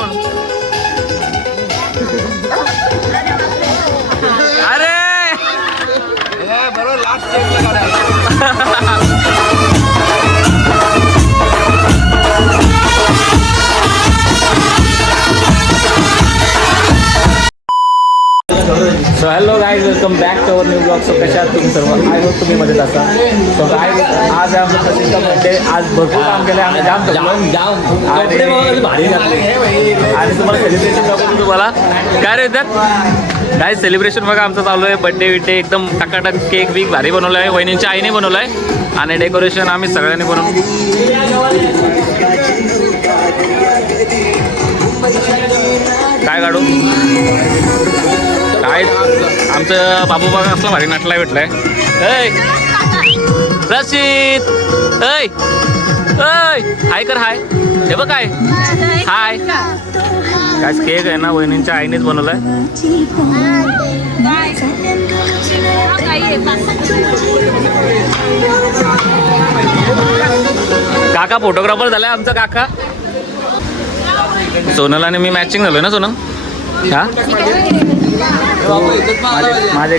घेऊन. अरे बरोबर लास्ट स्टेपला काढा. So hello guys, welcome back to our new blog. So कशा आहात तुम्ही सर्व? आय होप तुम्ही मजेत असा. सो गाईज, आज आमचं प्रसिद्ध बर्थडे. आज भरपूर काम केलं, आम्ही जाम भारी आणि तुम्हाला सेलिब्रेशन दाखवतो. तुम्हाला काय रे त्यात काय सेलिब्रेशन बघा आमचं चालू आहे. बर्थडे विड्डे एकदम टकाटक. केक बीक भारी बनवलं आहे, वहिनींच्या आईने बनवलं आहे आणि डेकोरेशन आम्ही सगळ्यांनी बनवून. काय काढू काय आमचं बाबू बाबा असला भारी नाटला भेटलाय. ऐ रशीद, ऐ हाय कर, हाय. हे बघ काय हाय. काय केक आहे ना, वहिनींच्या आईनेच बनवलाय. काका फोटोग्राफर झालाय आमचा काका. सोनल आणि मी मॅचिंग झालोय ना सोनल. हा माझे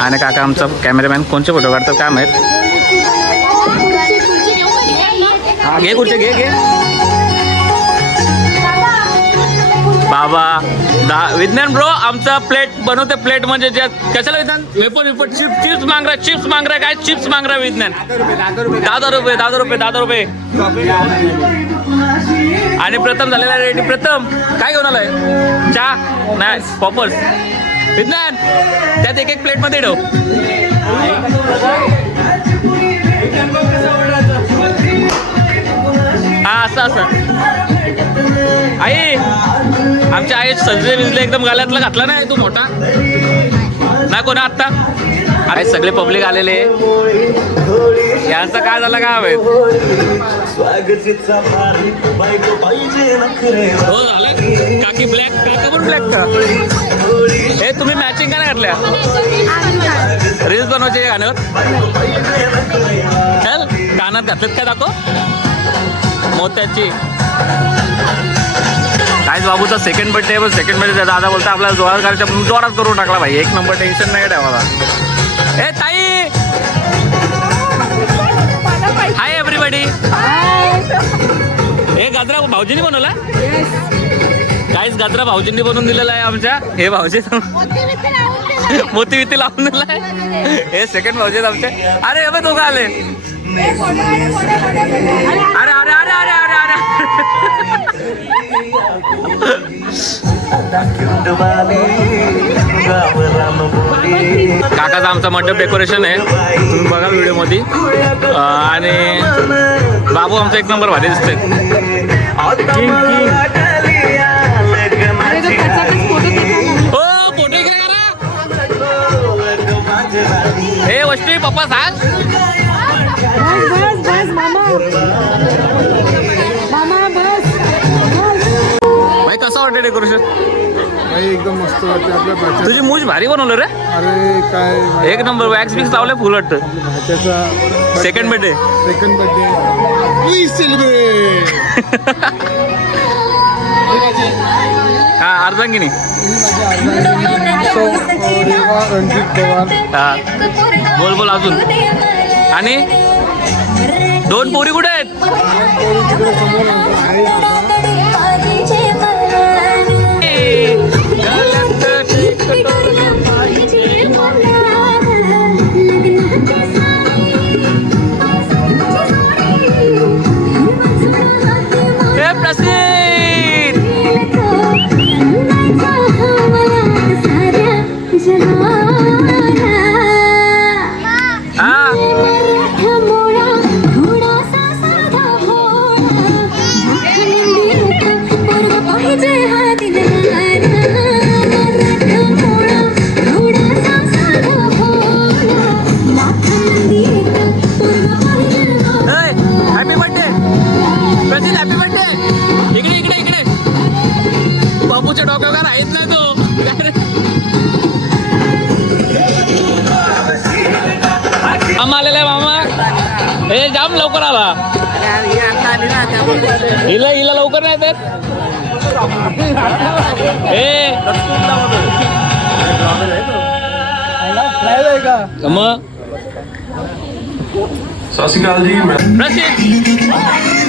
आणि काका आमचा कॅमेरामॅन. कोणचे फोटो काढतात काय माहीत. हा घे खुर्ची, घे बाबा. विज्ञान ब्रो आमचा प्लेट बनवते. प्लेट म्हणजे ज्या कशाला विज्ञान वेपर चिप्स मांग रहा, चिप्स मांग रहा. काय चिप्स मांग रहा विज्ञान. 10 रुपये. आणि प्रथम झालेला आहे रेडी. प्रथम काय घेऊन आलाय? चहा नाही, पॉपर्स. विज्ञान त्यात एक प्लेट मध्ये ठेव. हा असं आई. आमच्या आई सजले विजले एकदम गाल्यातला घातला नाही तू मोठा ना कोणा आत्ता. अरे सगळे पब्लिक आलेले. यांचं काय झालं काय माहित. हो झालं. काकी ब्लॅक, काका पण ब्लॅक का? हे तुम्ही मॅचिंग का नाही घातल्या? रील्स बनवायचे गाण्यावर. चल कानात घातलेत काय दाखव मोत्याची. काहीच बाबूचा सेकंड बर्थडे. पण सेकंड बर्थडे दादा बोलता आपल्याला जोरात करायचा, जोरात करून टाकला भाई. एक नंबर. टेन्शन नाही ठेवायला. ए ताई, हाय एव्हरीबडी. हे गाजरा भाऊजींनी बनवला. काहीच गाजरा भाऊजींनी बनवून दिलेला आहे आमच्या. हे भाऊजी मोती विती लावून दिला आहे. हे सेकंड भाऊजी आमचे. अरे हे बघ दोघं आले. अरे अरे अरे अरे अरे अरे काकाचा आमचा मंडप डेकोरेशन आहे, तुम्ही बघा व्हिडिओमध्ये. आणि बाबू आमचा एक नंबर भारी दिसतोय. हो फोटो इकडे करा. हे वैष्णवी पप्पा सांग. भाई कसं वाटतं डेकोरेशन? एकदम मस्त वाटतं. आपल्या तुझी मूज भारी बनवलं रे. अरे काय एक नंबर. वॅक्स बिक्स लावलंय फुल वाटतं. भाच्याचा सेकंड बर्थडे. Please celebrate. हा अर्धांगिनी. रणजित पवार. हा बोल बोल अजून. आणि 2 पोरी कुठे आहेत? बाबूच्या डोक्यावर राहत नाही तो. मामा आलेला आहे मामा. हे जाम लवकर आला. हिला हिला लवकर नाही येत ए मग ਸਤਿ ਸ਼੍ਰੀ ਅਕਾਲ ਜੀ ਮੈਂ प्रसिद्ध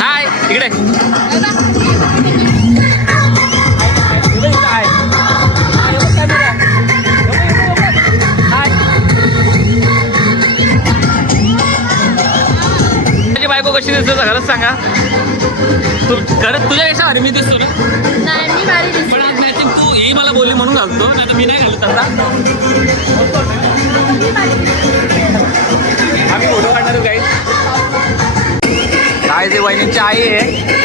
हाय इकडे माझी बायको कशी दिसते खरंच सांगा तू खरंच तुझ्यापेक्षा भारी मी दिसतो ना नाही मी भारी दिसते. पण आज मॅचिंग तू ही मला बोलली म्हणून घालतो नाही तर मी नाही घालत आता आम्ही फोटो काढणार काही काय ते वहिनींची आई आहे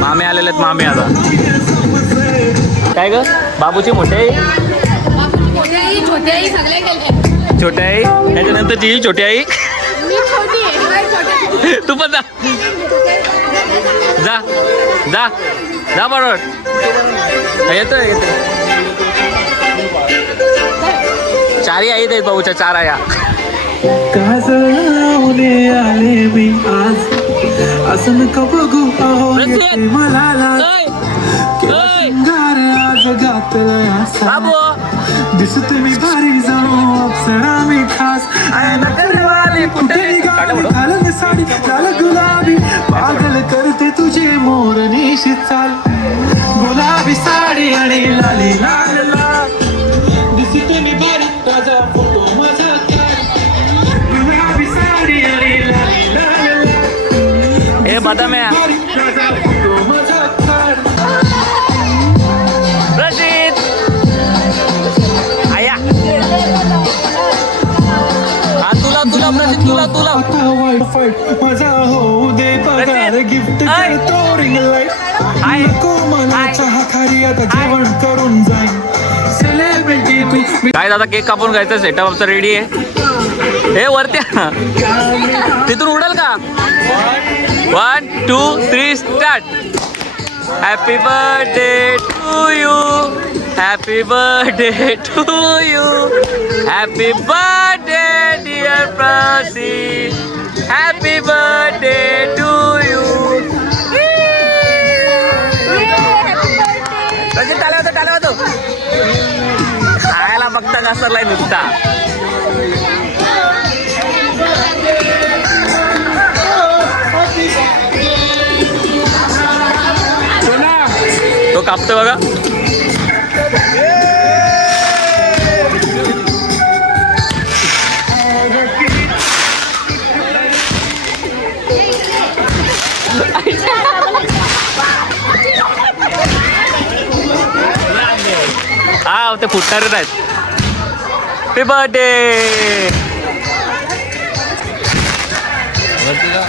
मामे आलेले आहेत मामे आता काय ग बाबूची मोठे आई मोठ्याही छोट्याही सगळे गेले. छोटे आई त्याच्यानंतर ती छोटी आई मी छोटी आहे छोटी. तू पण जा जा जा जा बरोबर येतोय येतोय चारही आई आहेत भाऊच्या चार आया काजळावले आले मी आज असं नका बघू अहो येते मला लाज. केला शृंगार आज घातलाय असा दिसते मी भारी जाऊ अप्सरा मी खास कुठे निघाली घालून साडी लाल गुलाबी पागल करते तुझे मोरनीशी चाल गुलाबी साडी आणि लाली लाल लाल दिसते मी भारी माझा फोटो माझा गुलाबी साडी आणि लाली लाल लाल हे बदाम्या माझा फोटो माझा प्रसिद्ध आया हा तुला तुला प्रसिद्ध तुला तुला वाईट माझा होऊ दे पगार गिफ्ट हाय. करतो रिंग लाईट हाय. नको मला हाय. चहा खारी आता जेवण करून जाईन सेलिब्रिटी तू काय दादा केक कापून घ्यायचं सेटअप आमचा रेडी आहे हे वरती आण. तिथून उडेल का 1 2 3 start happy birthday to you happy birthday to you happy birthday dear Prasiddh happy birthday to you Prasiddh टाळ्या होतो खायला बघता घासरलाय नुसता तो कापतो बघा हा ते फुटणारच आहेत हॅपी बर्थडे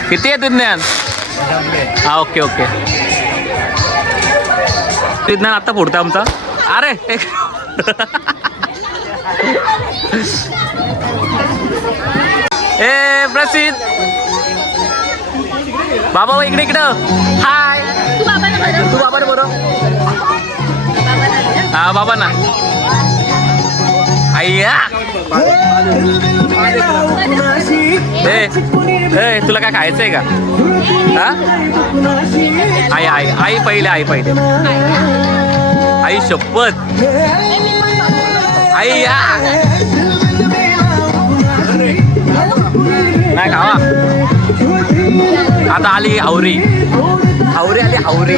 किती आहे विज्ञान हा ओके ओके विज्ञान आता फोडतो आमचा अरे ए प्रसिद्ध बाबा इकडे इकडं हाय तू बाबांना बरं. तू बाबा बरोबर हा बाबा ना अय्या ए तुला काय खायचंय का हा आई आई आई पहिले आई पहिले आई शपथ आई या नाही खावा आता आली हावरी हावरी आली हावरी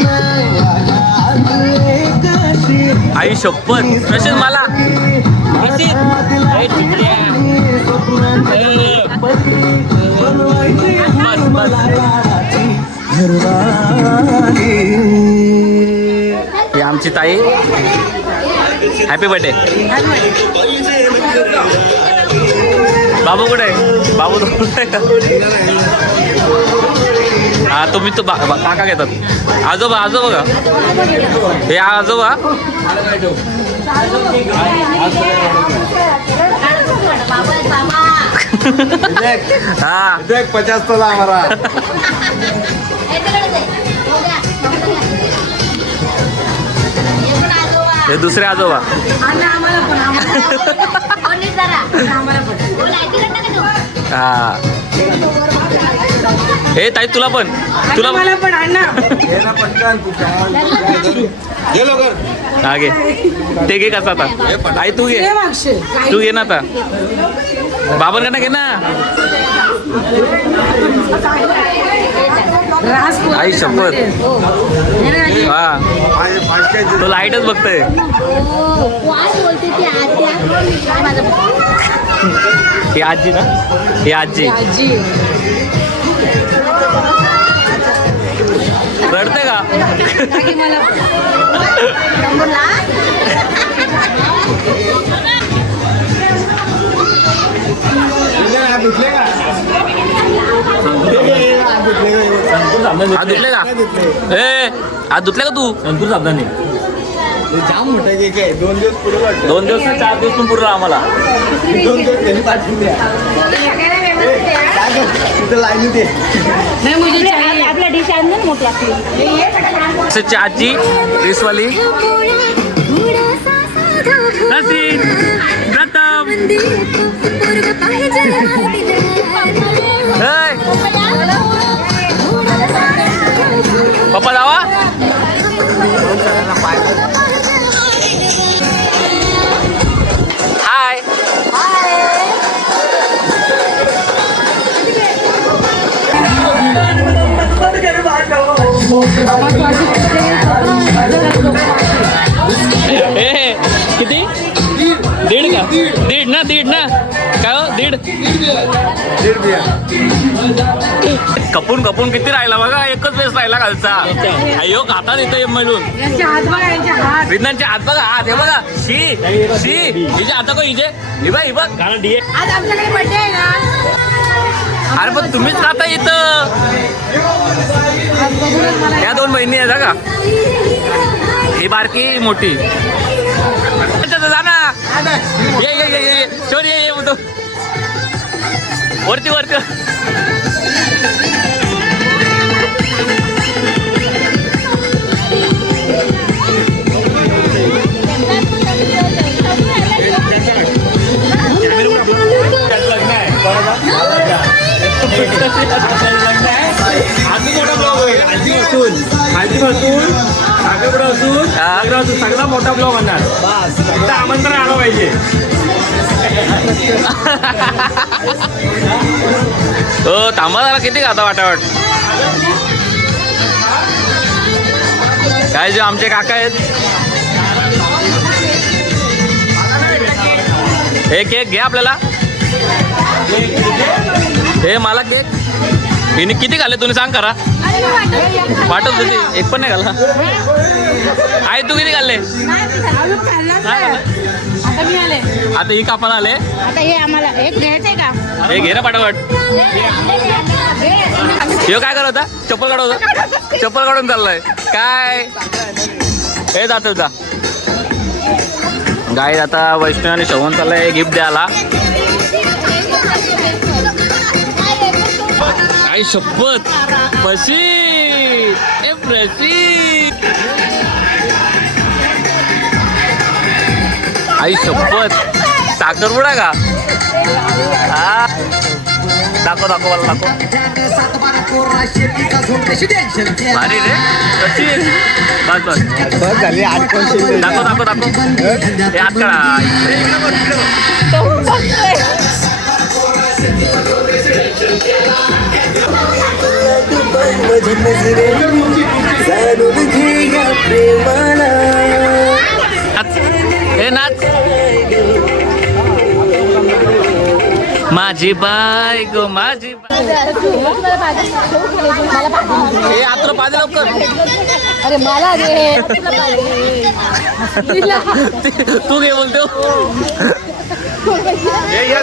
आई शपथ प्रसिद्ध मला बस बस ही आमची ताई हॅपी बर्थडे बाबू कुठे आहे बाबू हा तुम्ही तो काका घेतात आजोबा आजोबा का हे आजोबा हा 50 तोला आम्हाला हे दुसरे आजोबा हा हे ताई तुला पण मला पण आण ना. हा घे ते घे कसा आता आई तू घे तू घे ना आता बाबांकडनं घे ना आई शपथ हा तो लाईटच बघतोय ही आजी ना ही आजी रडते का हात धुतले का ए हात धुतले का तू संतूर साबणाने जाम मोठा केक आहे 2 दिवस पुढे 2 दिवस 4 दिवस पण पुरला आम्हाला 2 दिवस त्यांनी पाठवून द्या तिथं लाईन दे आपला डिश आणलं ना मोठी आपली सच्ची आजी ड्रेसवाली प्रथम पप्पा जावा हाय किती दीड का दीड ना काय हो दीड कपून कपून किती राहिला बघा एकच वेळेस राहिला खालचा अयो खातात येतं मिळून विज्ञानचे हात बघा हात हे बघा शी शी हिचे हात को हिचे ही बघ ही बघ आज आमच्याकडे बर्थडे आहे ना. अरे पण तुम्हीच राहता इथं या 2 बहिणी आहेत का ही बारकी मोठी जा ना ये चोर ये म्हणतो वरती सगळा मोठा ब्लॉग होणार फक्त आमंत्रण आलं पाहिजे हो थांबा जरा किती खाता वाटावट काय जे आमचे काका आहेत हे केक घे आपल्याला हे मला केक हिने किती खाल्ले तुम्ही सांग करा वाटत होती एक पण नाही घाला आई तू किती खाल्ले आता मी आले आता ही कापाला आले आता हे आम्हाला एक घ्यायचंय का हे घे ना पाठावट हे काय करत होता चप्पल काढून चाललाय काय हे जातो जा गाई आता वैष्णव आणि श्रवण चाललाय गिफ्ट द्यायला आई शपथ प्रसिद्ध ए प्रसिद्ध आई शपथ साखरपुडा का हा दाखव मला दाखव अरे रे कशी बस झाली 8 दाखव हे हात काढा हे नाच माझी बायको माझी हे आत्र पाहिजे लवकर अरे मला रे तू घे बोलतो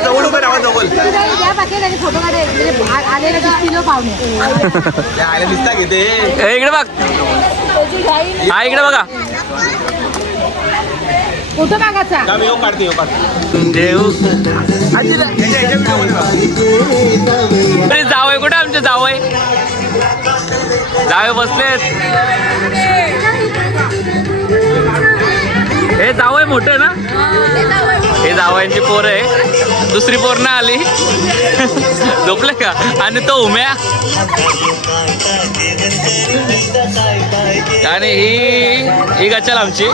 जवळ उभे राहा जवळ फोटो आलेला किलो पाहुणे आयला दिसता घेते इकडे बघ हा इकडे बघा फोटो मागाचा काढते जावय कुठे आमचे जावय बसलेत हे जावय मोठे ना, हे जावयांची पोर आहे. दुसरी पोर ना आली झोपले का. आणि तो उम्या आणि ही गच्चल आमची.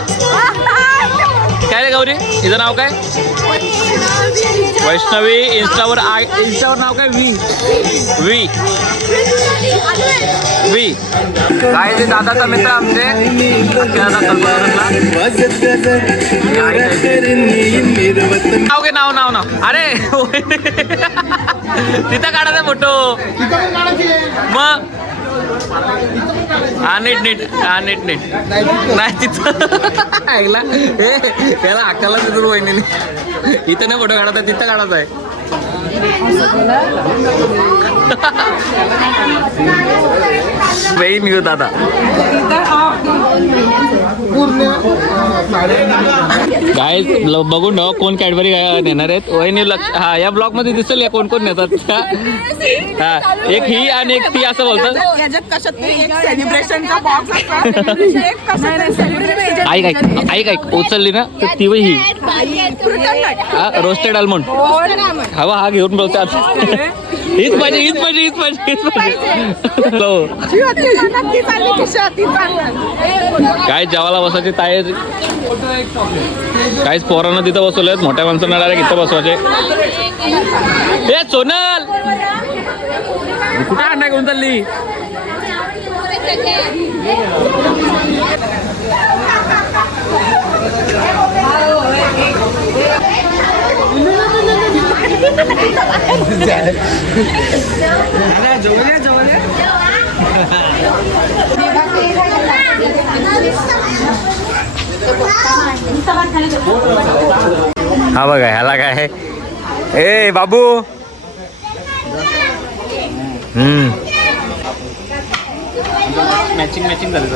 काय रे गौरी, हिचं नाव काय? वैष्णवी. इंस्टावर नाव काय? वी काय ते दादाचा मित्र आमचे नाव. अरे तिथं काढायचा फोटो मग. नीट नाही तिथं ऐकला त्याला अक्काला तिथून वहिनी इथं नाही फोटो काढायचा, तिथं काढायचा आहे. वेळी निघत आता काय बघून ठेवा कोण कॅडबरी नेणार आहेत. वहिनी लक्ष. हा, या ब्लॉग मध्ये दिसेल या कोण कोण नेतात. हा, एक ही आणि एक ती असं बोलतात. ऐक उचलली ना तर ती ही रोस्टेड आलमंड हवा हा घेऊन बोलतात. हीच पाहिजे. काय जेवायला बसायची ताई. काहीच पोरांना तिथं बसवलेत, मोठ्या माणसांना डायरेक्ट इथं बसवायचे. हे सोनल कुठं अंडा घेऊन चालली. हा बघा ह्याला काय आहे. ए बाबू मॅचिंग झालं.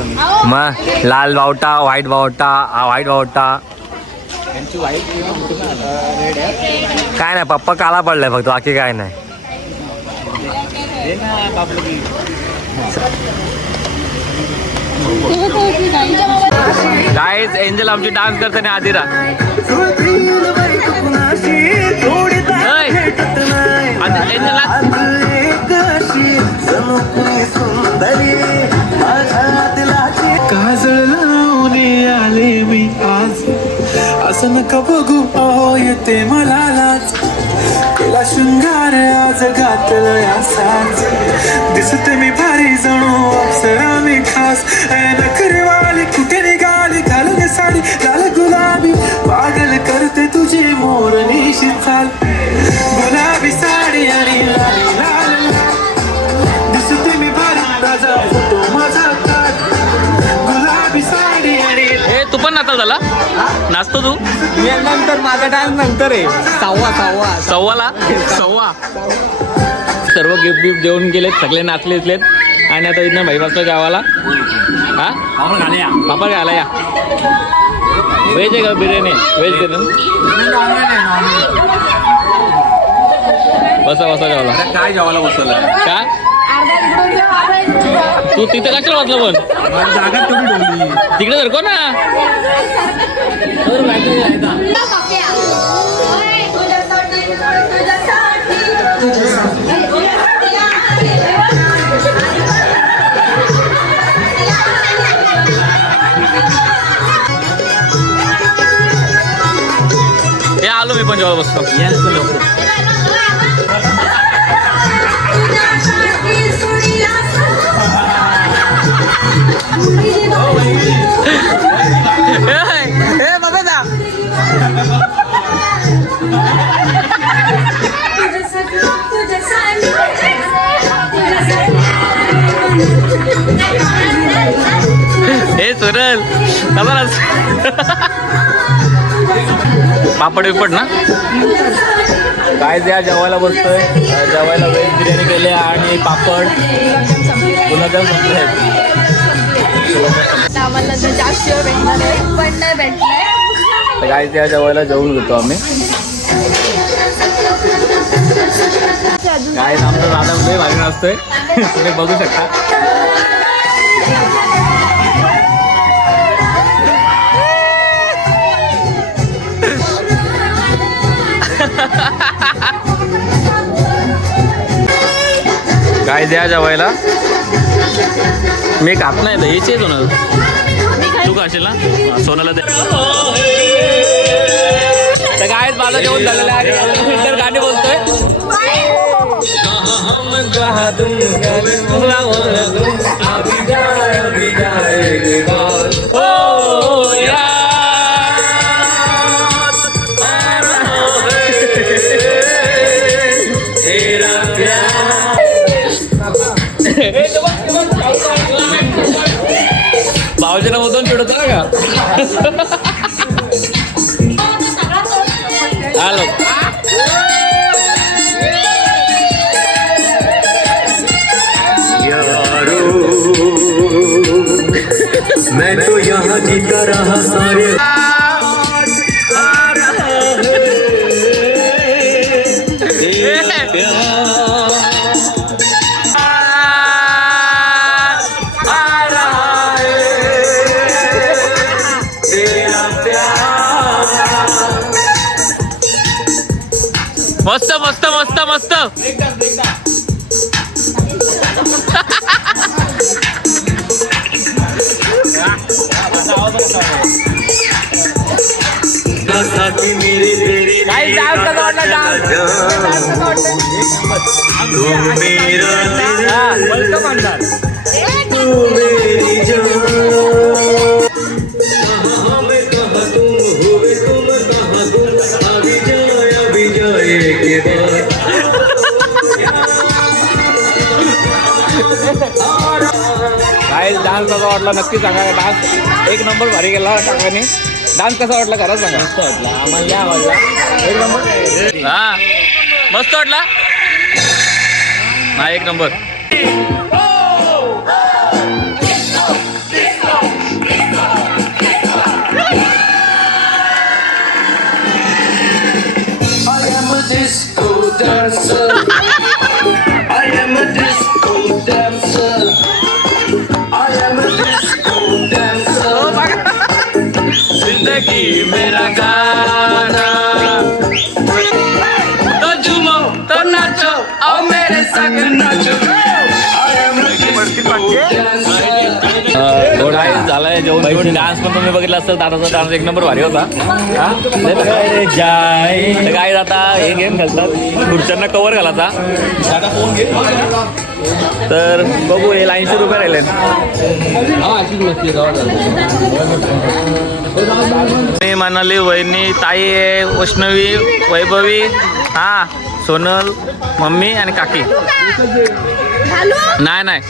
मग लाल बावटा, व्हाईट बावटा. व्हाईट बावटा काय नाही. पप्पा काला पडलाय फक्त, बाकी काय नाही. गाईज एंजल आमची डान्स करताना आदिरा. काजळ लावून आले मी आज, असं नका बघू अहो येते मला लाज. केला शृंगार आज घातलं या साज, दिसते मी भारी जणू अप्सरा मी खास. नखरेवाली कुठे निघाली घालून साडी लाल गुलाबी, पागल करते तुझी मोरनीशी चाल. गुलाबी साडी आणि लाल लाल दिसते मी भारी, ताजा फोटो माझा काढ. गुलाबी साडी आणि तू पण नाचता झाला. नाचतो तू. नंतर माझा डान्स नंतर आहे. सव्वा सर्व गिफ्ट देऊन गेलेत, सगळे नाचलेत. आणि आता इथनं भाई वाजता गावाला. हा पापड घाला या. व्हेज आहे का बिर्याणी? व्हेज दे ना. बसा जेवायला. काय जेवायला बसवलं का तू तिथं कशाला वाचलं पण जागा तुम्ही ठेवली. तिकडे धरको ना. हे आलो मी पण जेवायला बसतो. हे सुरल पापड बिपड ना. काय द्या जेवायला बसतोय. जेवायला व्हेज बिर्याणी केली आणि पापड गुलाबजाम संपले आहेत. काय त्या जेवायला जेवून घेतो आम्ही. काय आमचा दादा मध्ये भारी नसतोय तुम्ही बघू शकता. काय द्या जेवायला. मी खात नाही द्यायचे सोनल. तू खाशील ना. सोनाला दे. तर काय माझं जेवण झालेलं आहे. तर गाणे बोलतोय. भावजीला मधून चिडत का. हॅलो. मैं तो यहाँ जीता रहा सारे. मस्त मस्त मस्त मस्त. काही डान्स कसा वाटला. डान्स वेलकम म्हणणार. काय डान्स कसा वाटला नक्की सांगा. डान्स एक नंबर भारी गेला काकाने. डान्स कसा वाटला खरंच सांगा. मस्त वाटला आम्हाला. लय आवडला. एक नंबर. हा मस्त वाटला. हा एक नंबर. जिंदगी मेरा गाना तो झूमो तो नाचो आओ मेरे संग नाचो. झालाय जेवण. डान्स पण तुम्ही बघितला असेल. दादाचा डान्स एक नंबर भारी होता. काय आता हे गेम खेळतात खुर्च्यांना कवर घालायचा. तर बघू हे 80 रुपये राहिले. मी मनाली वहिनी ताई आहे. वैष्णवी वैभवी हा सोनल मम्मी आणि काकी. नाही नाही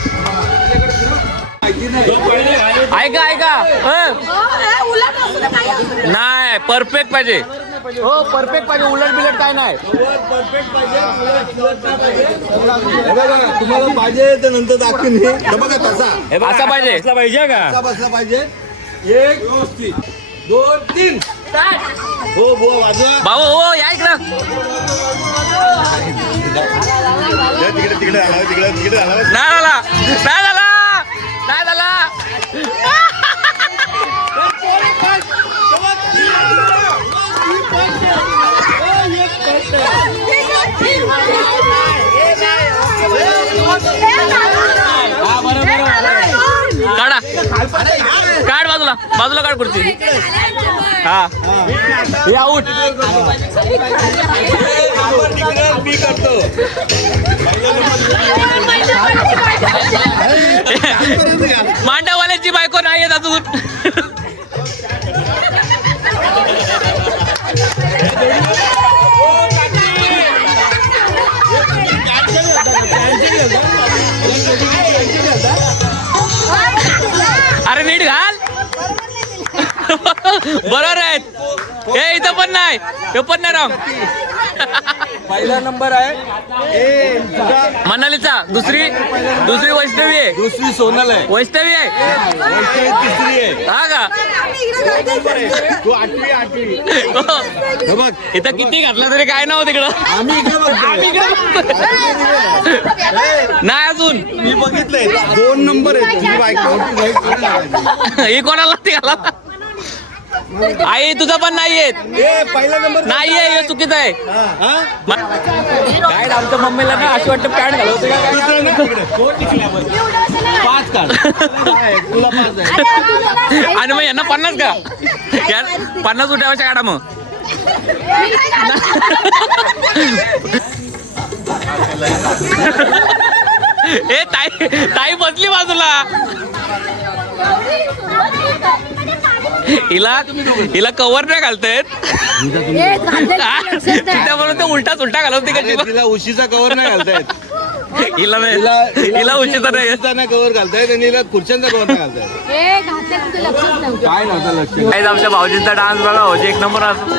ऐका ऐका. नाही परफेक्ट पाहिजे. हो परफेक्ट पाहिजे. उलट बिलट काय नाही. तुम्हाला पाहिजे तर नंतर दाखवून बघा तसा असा पाहिजे. पाहिजे का. बसला पाहिजे. 1 2 3 हो बुवा वाजवा. भाऊ हो या इकडं. तिकडे आला. नाही झाला नाही झाला नाही झाला. काढा काढ बाजूला बाजूला काढ खुर्ची. हा हे आऊट. मी करतो. मांडववाल्याची बायको नाही येत अजून. अरे नीट घाल. बरोबर आहेत. हे इथं पण नाही. हे पण नाही रॉंग. पहिला नंबर आहे मनालीचा. दुसरी वैष्णवी आहे. दुसरी सोनल आहे. वैष्णवी आहे. तिसरी आहे. हा का. तू 8वी. बघ इथं किती घातलं तरी काय नाव तिकडं. आम्ही इकडे बघतो. नाही अजून. मी बघितलंय 2 नंबर आहे. तुझी बायको ही कोणाला ती घाला. आई तुझा पण नाही येत. पहिला नंबर नाहीये हे चुकीचं आहे. हा काय काय आमच्या मम्मीला ना अशी वाटतं पॅन्ट घालवते का काय? पाच काढ तुला 5 आहे. आणि मग यांना 50 का यार 50 उठावायच्या काढा मग ए ताई ताई बसली बाजूला हिला कवर नाही घालतायत त्यामुळे ते उलटा घालवते कशी तिला उशीचा कवर नाही घालतायत हिला उशीचा नाही नाही कवर घालतायत आणि हिला खुर्च्यांचा कवर नाही घालतायत काय नव्हतं लक्ष काय आमच्या भाऊजींचा डान्स बघा होते एक नंबर असतो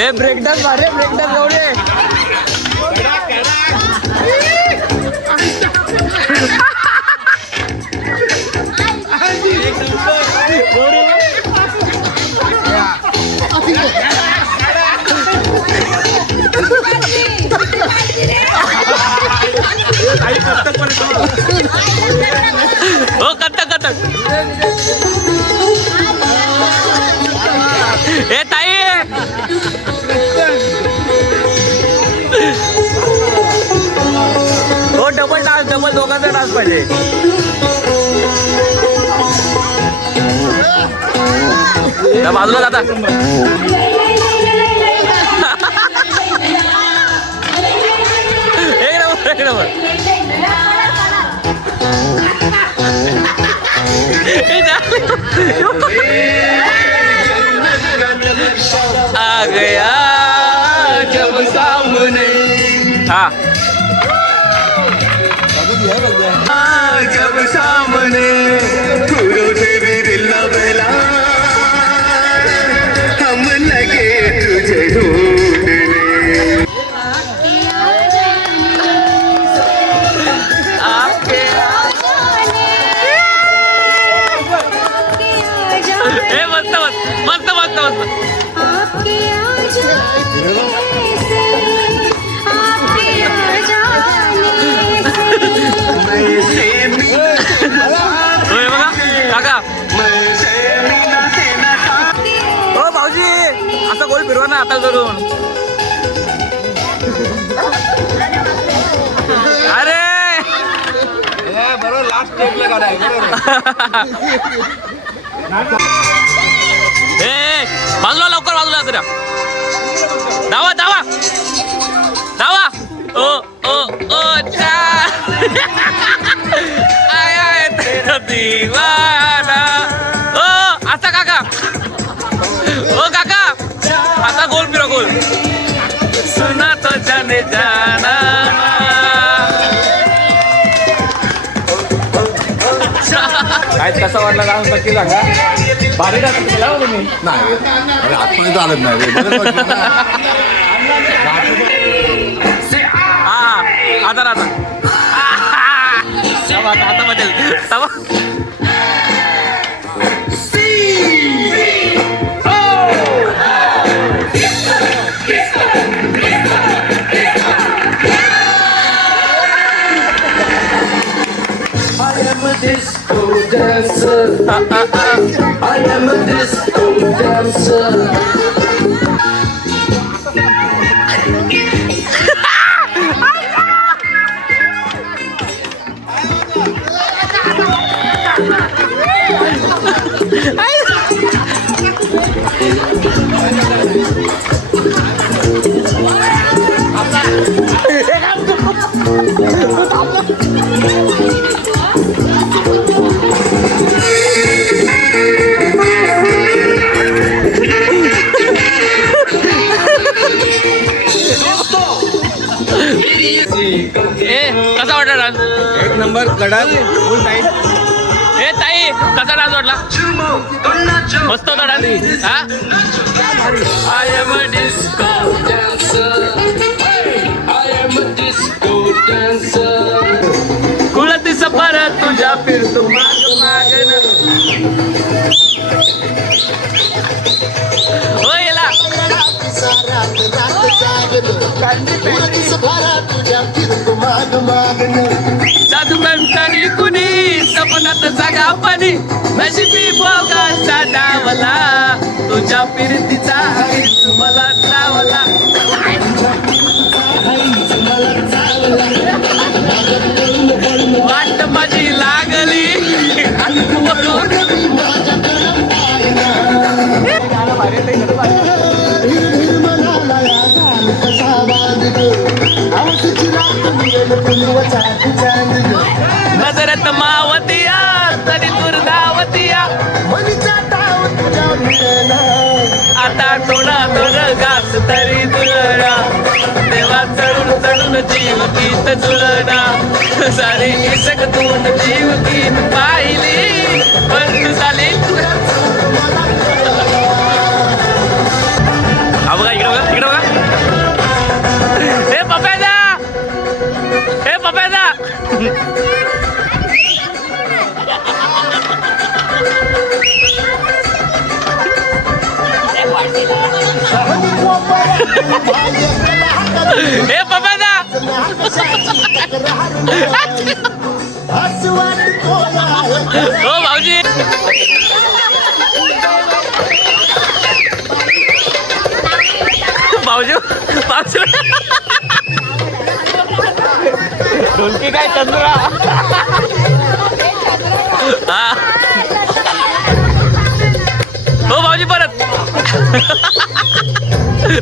ए ब्रेक डान्स मारे ब्रेक डान्स एवढे हो कथक ए ताई हो डबल दोघांचा डान्स पाहिजे त्या बाजूला जाता एक नंबर आ गया जब सामने हाँ जब सामने फूलों से भी दिल न बहला हम लगे तुझे ढूंढने आपके ए मस्त मस्त मस्त मस्त होय बघा काका हो भाऊजी असं गोल फिरवा ना आता करून अरे बरोबर लास्ट स्टेपला काढाय ए बाजूला लवकर बाजूला जरा धावा धावा धावा ओ ओ ओ चा आया है तेरा दीवाना ओ असा काका ओ काका आता गोल फिरा गोल सुना तो जाने जाना काय कसा वाटला डान्स नक्की सांगा भारी डान्स केला हो तुम्ही नाही आतमध्ये चालत नाही हा आता आता आता बदल तवा I am a disco dancer. कसा वाटला डान्स एक नंबर कडक फुल टाईट ए ताई कसा डान्स वाटला मस्त होता डान्स हा आय एम अ डिस्को कुळती सफर तुझ्या फिरतो माग मागन हो येला जादू कंटाळी कुणी सपनात जागा पाणी नशिबी भोगाचा डावला तुझ्या फिरतीचा मला चावला वाट माझी लागली नजरत मावतिया तरी दुर्धावतिया आता थोडा घास तरी दुलना तेव्हा चढून चढून जीव गीत जुळना सारी इसकतून जीव गीत पाहिली पण झाली हा बघा इकडे बघा इकडे बघा हे पप्यादा हे पप्यादा हे पप्यादा हो भाऊजी भाऊजी भाऊजी ढोलकी काय चंद्रा हा हो भाऊजी परत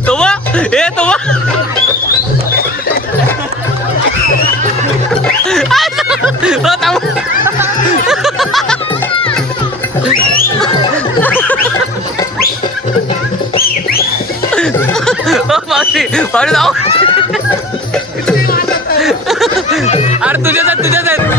तो हे तो मावशी जाऊ अरे तुझ्याच